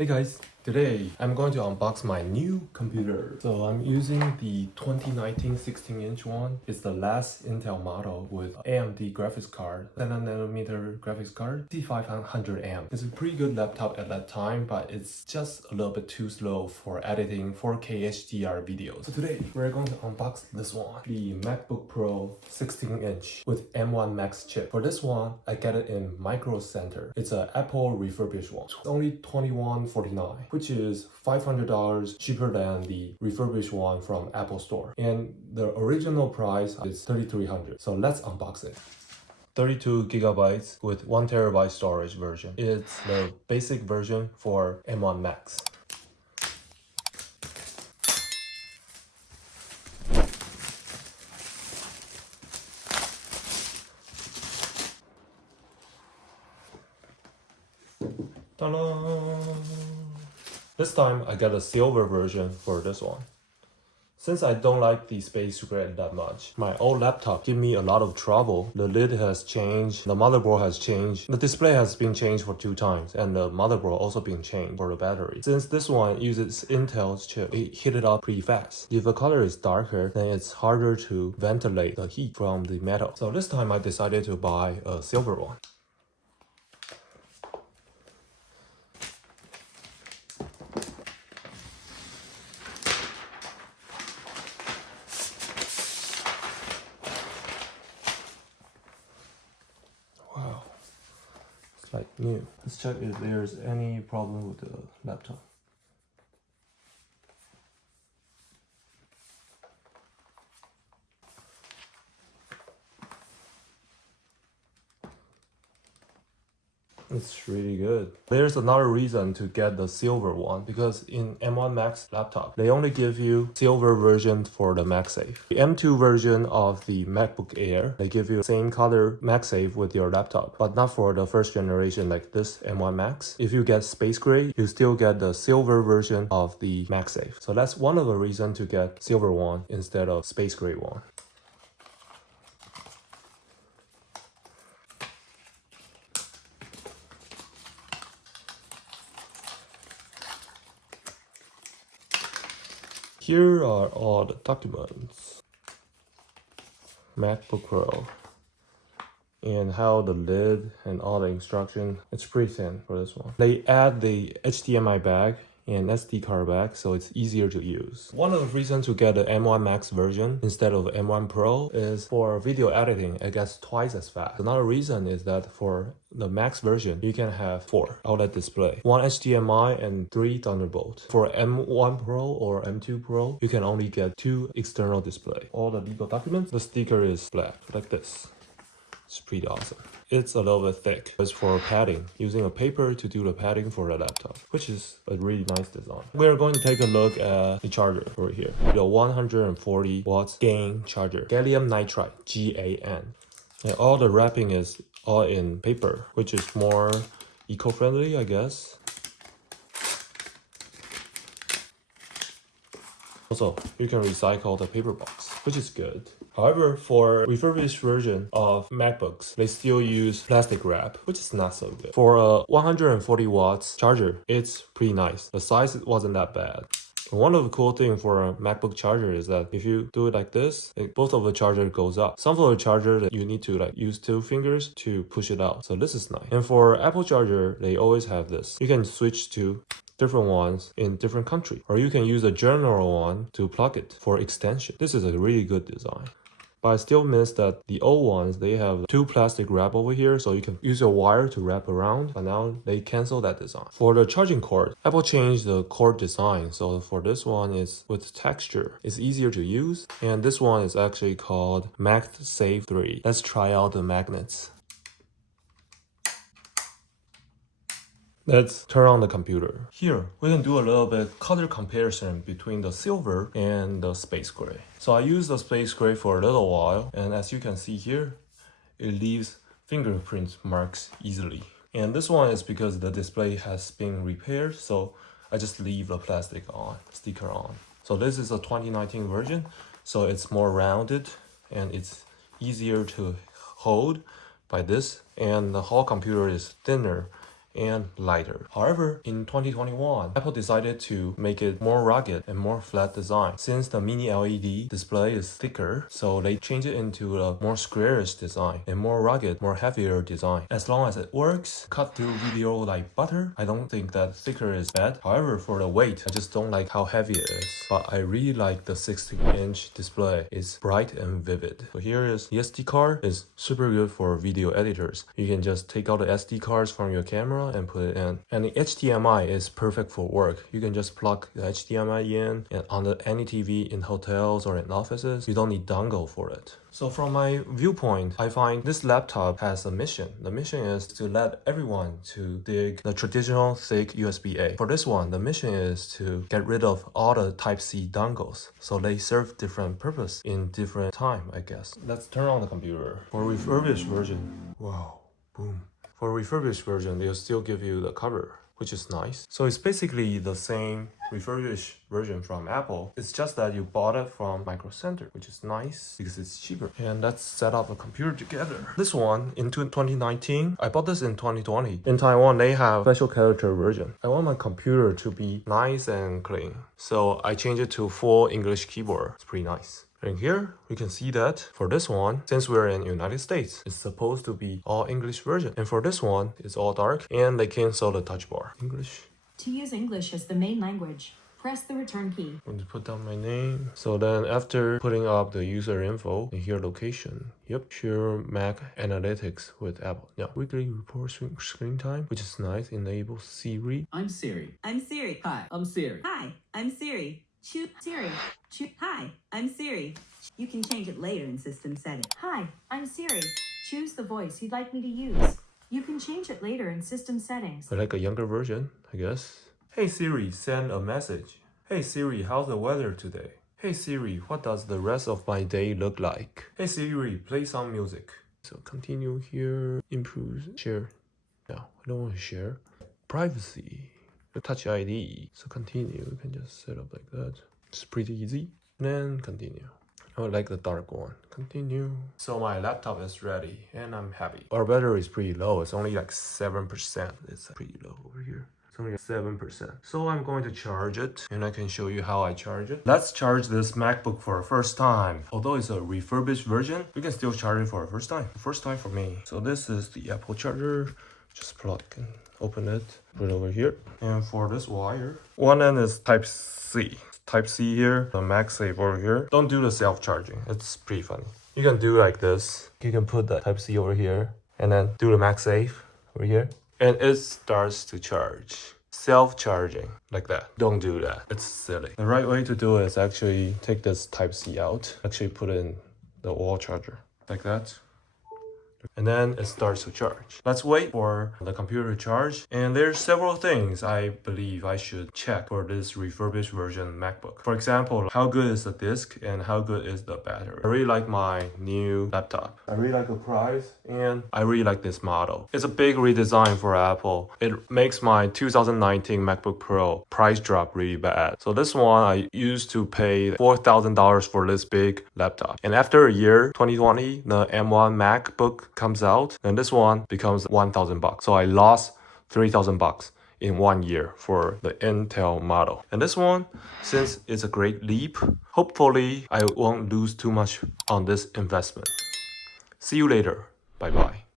Hey guys, today I'm going to unbox my new computer. So I'm using the 2019 16-inch one. It's the last Intel model with AMD graphics card, 7nm graphics card, C500M. It's a pretty good laptop at that time, but it's just a little bit too slow for editing 4K HDR videos. So today we're going to unbox this one, the MacBook Pro 16-inch with M1 Max chip. For this one, I get it in Micro Center. It's an Apple refurbished one. It's only $21.49, which is $500 cheaper than the refurbished one from Apple Store. And the original price is $3,300. So let's unbox it. 32 gigabytes with 1 terabyte storage version. It's the basic version for M1 Max. Ta-da! This time I got a silver version for this one. Since I don't like the space gray that much, my old laptop gave me a lot of trouble. The lid has changed, the motherboard has changed, the display has been changed for 2 times, and the motherboard also been changed for the battery. Since this one uses Intel's chip, it heated up pretty fast. If the color is darker, then it's harder to ventilate the heat from the metal. So this time I decided to buy a silver one. Wow, it's like new. Let's check if there's any problem with the laptop. It's really good. There's another reason to get the silver one, because in M1 Max laptop, they only give you silver version for the MagSafe. The M2 version of the MacBook Air, they give you same color MagSafe with your laptop, but not for the first generation like this M1 Max. If you get space gray, you still get the silver version of the MagSafe. So that's one of the reasons to get silver one instead of space gray one. Here are all the documents. MacBook Pro. And how the lid and all the instruction. It's pretty thin for this one. They add the HDMI bag and SD card back, so it's easier to use. One of the reasons to get the M1 Max version instead of M1 Pro is for video editing, it gets twice as fast. Another reason is that for the Max version, you can have 4 OLED display, 1 HDMI and 3 Thunderbolt. For M1 Pro or M2 Pro, you can only get 2 external display. All the legal documents, the sticker is black, like this. It's pretty awesome. It's a little bit thick. It's for padding, using a paper to do the padding for the laptop, which is a really nice design. We're going to take a look at the charger over here. The 140 watts GAN charger, gallium nitride, GAN. And all the wrapping is all in paper, which is more eco-friendly, I guess. Also, you can recycle the paper box, which is good. However, for refurbished version of MacBooks, they still use plastic wrap, which is not so good. For a 140 watts charger, it's pretty nice. The size wasn't that bad. One of the cool things for a MacBook charger is that if you do it like this, both of the charger goes up. Some of the charger that you need to use 2 fingers to push it out. So this is nice. And for Apple charger, they always have this. You can switch to different ones in different country, or you can use a general one to plug it for extension. This is a really good design. But I still miss that the old ones, they have 2 plastic wrap over here, so you can use your wire to wrap around, but now they cancel that design. For the charging cord, Apple changed the cord design, so for this one it's with texture. It's easier to use, and this one is actually called MagSafe 3. Let's try out the magnets. Let's turn on the computer. Here, we can do a little bit color comparison between the silver and the space gray. So I used the space gray for a little while, and as you can see here, it leaves fingerprint marks easily. And this one is because the display has been repaired, so I just leave the plastic on, sticker on. So this is a 2019 version, so it's more rounded and it's easier to hold by this, and the whole computer is thinner and lighter. However, in 2021, Apple decided to make it more rugged and more flat design. Since the mini LED display is thicker, so they changed it into a more squarish design and more rugged, more heavier design. As long as it works, cut through video like butter, I don't think that thicker is bad. However, for the weight, I just don't like how heavy it is. But I really like the 16-inch display. It's bright and vivid. So here is the SD card. It's super good for video editors. You can just take out the SD cards from your camera and put it in. And the HDMI is perfect for work. You can just plug the HDMI in and on any TV in hotels or in offices. You don't need dongle for it. So from my viewpoint, I find this laptop has a mission. The mission is to let everyone to dig the traditional thick USB-A. For this one, the mission is to get rid of all the Type-C dongles. So they serve different purpose in different time, I guess. Let's turn on the computer. For refurbished version, wow, boom. For refurbished version, they'll still give you the cover, which is nice. So it's basically the same refurbished version from Apple. It's just that you bought it from Micro Center, which is nice because it's cheaper. And let's set up a computer together. This one in 2019, I bought this in 2020. In Taiwan, they have special character version. I want my computer to be nice and clean. So I changed it to full English keyboard. It's pretty nice. And here, we can see that for this one, since we're in United States, it's supposed to be all English version. And for this one, it's all dark, and they cancel the touch bar. English. To use English as the main language, press the return key. I'm going to put down my name. So then after putting up the user info, and here location. Yep, share Mac Analytics with Apple. Yeah, weekly report screen time, which is nice. Enable Siri. I'm Siri. I'm Siri. Hi, I'm Siri. Hi, I'm Siri. Choose Siri. Hi, I'm Siri. You can change it later in system settings. Hi, I'm Siri. Choose the voice you'd like me to use. You can change it later in system settings. I like a younger version, I guess. Hey Siri, send a message. Hey Siri, how's the weather today? Hey Siri, what does the rest of my day look like? Hey Siri, play some music. So continue here, improve, share. No, I don't want to share. Privacy, the Touch ID. So continue, you can just set up like that. It's pretty easy. And then continue. I would like the dark one. Continue. So my laptop is ready and I'm happy. Our battery is pretty low. It's only like 7%. It's pretty low over here. It's only 7%. So I'm going to charge it and I can show you how I charge it. Let's charge this MacBook for the first time. Although it's a refurbished version, we can still charge it for the first time. First time for me. So this is the Apple charger. Just plug and open it. Put it over here. And for this wire, one end is Type-C. Type-C here, the MagSafe over here. Don't do the self-charging. It's pretty funny. You can do like this. You can put the Type-C over here and then do the MagSafe over here. And it starts to charge. Self-charging like that. Don't do that. It's silly. The right way to do it is actually take this Type-C out. Actually put it in the wall charger like that. And then it starts to charge. Let's wait for the computer to charge. And there's several things I believe I should check for this refurbished version MacBook. For example, how good is the disk and how good is the battery? I really like my new laptop. I really like the price and I really like this model. It's a big redesign for Apple. It makes my 2019 MacBook Pro price drop really bad. So this one I used to pay $4,000 for this big laptop. And after a year, 2020, the M1 MacBook comes out and this one becomes $1,000. So I lost $3,000 in 1 year for the Intel model. And this one, since it's a great leap, hopefully I won't lose too much on this investment. See you later. Bye bye.